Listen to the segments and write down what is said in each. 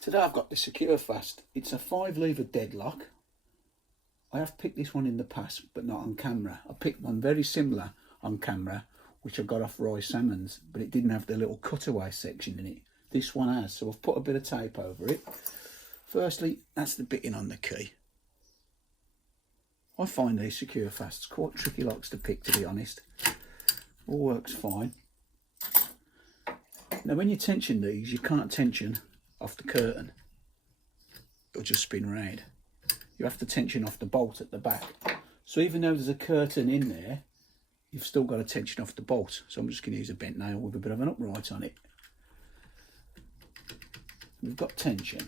Today I've got the Securefast. It's a 5-lever deadlock. I have picked this one in the past, but not on camera. I picked one very similar on camera, which I got off Roy Salmon's, but it didn't have the little cutaway section in it. This one has, so I've put a bit of tape over it. Firstly, that's the bitting on the key. I find these Securefasts quite tricky locks to pick, to be honest. All works fine. Now when you tension these, you can't tension off the curtain. It'll just spin round. You have to tension off the bolt at the back. So even though there's a curtain in there, you've still got to tension off the bolt. So I'm just going to use a bent nail with a bit of an upright on it. We've got tension.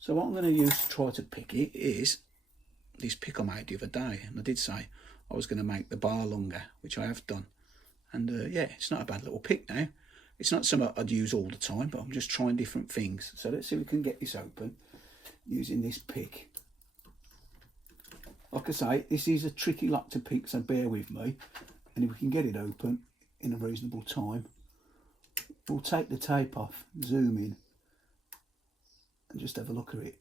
So what I'm going to use to try to pick it is this pick I made the other day. And I did say I was going to make the bar longer, which I have done. And yeah, it's not a bad little pick now. It's not something I'd use all the time, but I'm just trying different things. So let's see if we can get this open using this pick. Like I say, this is a tricky lock to pick, so bear with me. And if we can get it open in a reasonable time, we'll take the tape off, zoom in, and just have a look at it.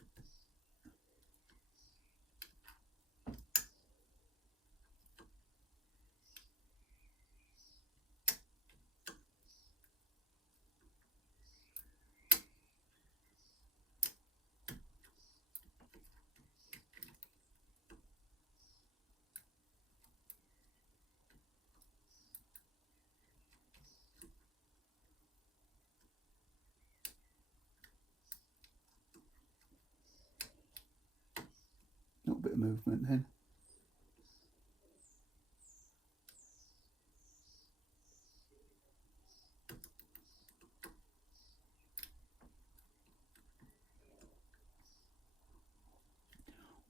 A little bit of movement then.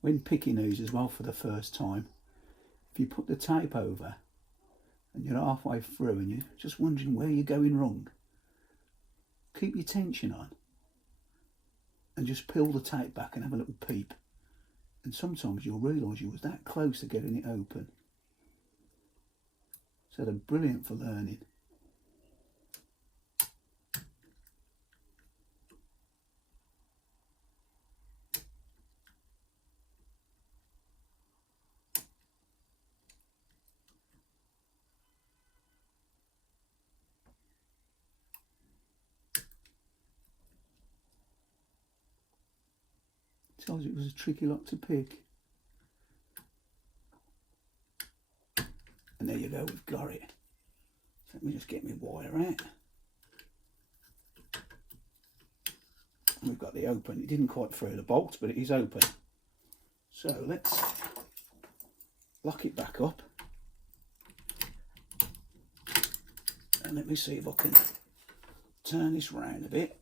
When picking these as well for the first time, if you put the tape over and you're halfway through and you're just wondering where you're going wrong, keep your tension on and just peel the tape back and have a little peep. And sometimes you'll realise you was that close to getting it open. So they're brilliant for learning. Tells you it was a tricky lock to pick. And there you go, we've got it. So let me just get my wire out. And we've got the open. It didn't quite throw the bolts, but it is open. So let's lock it back up. And let me see if I can turn this round a bit.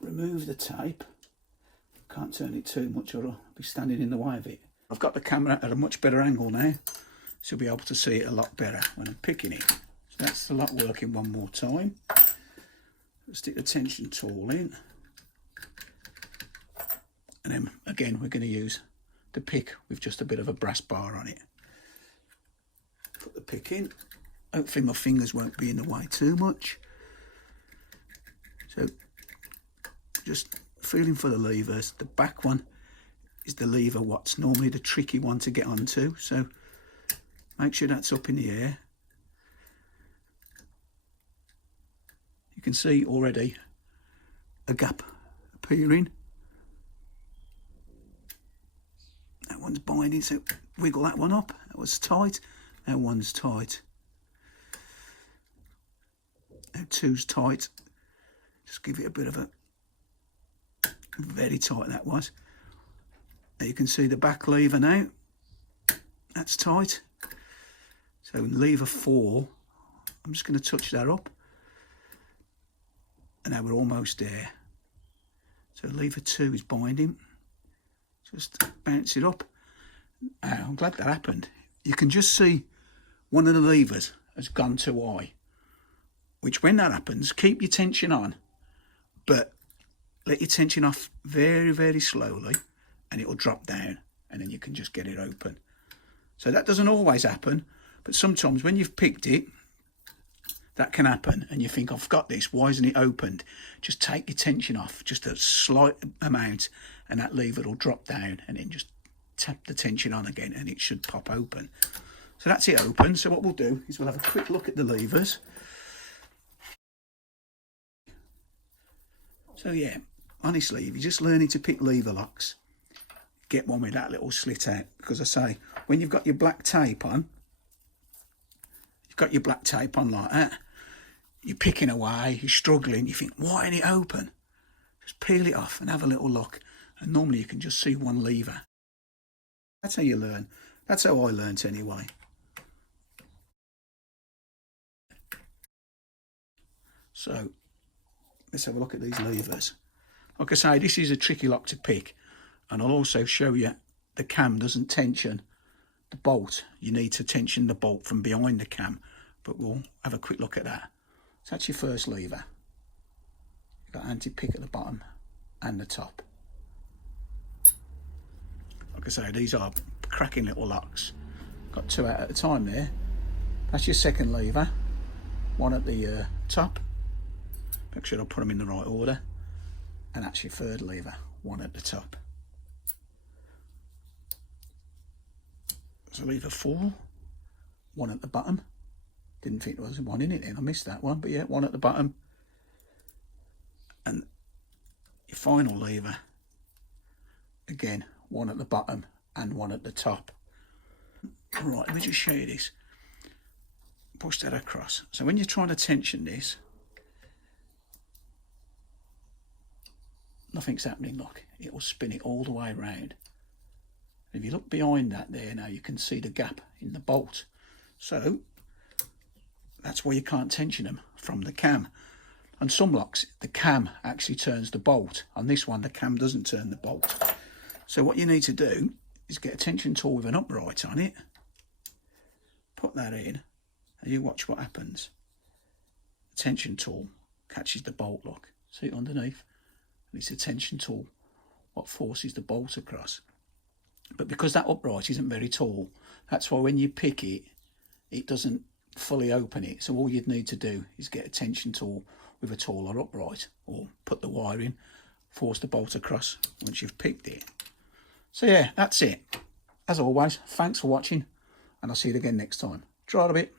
Remove the tape. Can't turn it too much or I'll be standing in the way of it. I've got the camera at a much better angle now, so you'll be able to see it a lot better when I'm picking it. So that's the lock working one more time. Stick the tension tool in. And then again we're going to use the pick with just a bit of a brass bar on it. Put the pick in. Hopefully my fingers won't be in the way too much. So just feeling for the levers. The back one is the lever what's normally the tricky one to get onto, so make sure that's up in the air. You can see already a gap appearing. That one's binding, so wiggle that one up. That was tight. That one's tight. Now two's tight. Just give it a bit of a very tight that was. Now you can see the back lever now. That's tight. So in lever 4, I'm just going to touch that up. And now we're almost there. So lever 2 is binding. Just bounce it up. Now, I'm glad that happened. You can just see one of the levers has gone too high. Which when that happens, keep your tension on. But let your tension off very, very slowly and it'll drop down and then you can just get it open. So that doesn't always happen, but sometimes when you've picked it That can happen, and you think, I've got this, why isn't it opened? Just take your tension off, just a slight amount, and that lever will drop down, and then just tap the tension on again, and it should pop open. So that's it open. So what we'll do is we'll have a quick look at the levers. So yeah, honestly, if you're just learning to pick lever locks, get one with that little slit out, because I say, when you've got your black tape on, like that, you're picking away, you're struggling, you think, why ain't it open? Just peel it off and have a little look, and normally you can just see one lever. That's how you learn. That's how I learnt anyway. So let's have a look at these levers. Like I say, this is a tricky lock to pick, and I'll also show you the cam doesn't tension the bolt. You need to tension the bolt from behind the cam, but we'll have a quick look at that. So that's your first lever. You've got anti-pick at the bottom and the top. Like I say, these are cracking little locks. Got two out at a time there. That's your second lever, one at the top. Make sure I put them in the right order. And that's your third lever, one at the top. So lever 4, one at the bottom. Didn't think there was one in it then, I missed that one, but yeah, one at the bottom. And your final lever, again, one at the bottom and one at the top. Right, let me just show you this. Push that across. So when you're trying to tension this, nothing's happening, look. It will spin it all the way around. If you look behind that there now, you can see the gap in the bolt. So that's why you can't tension them from the cam. On some locks, the cam actually turns the bolt. On this one, the cam doesn't turn the bolt. So what you need to do is get a tension tool with an upright on it. Put that in, and you watch what happens. The tension tool catches the bolt, look. See it underneath? And it's a tension tool what forces the bolt across. But because that upright isn't very tall, that's why when you pick it, it doesn't fully open it. So all you'd need to do is get a tension tool with a taller upright, or put the wire in, force the bolt across once you've picked it. So yeah, that's it. As always, thanks for watching, and I'll see you again next time. Try it a bit.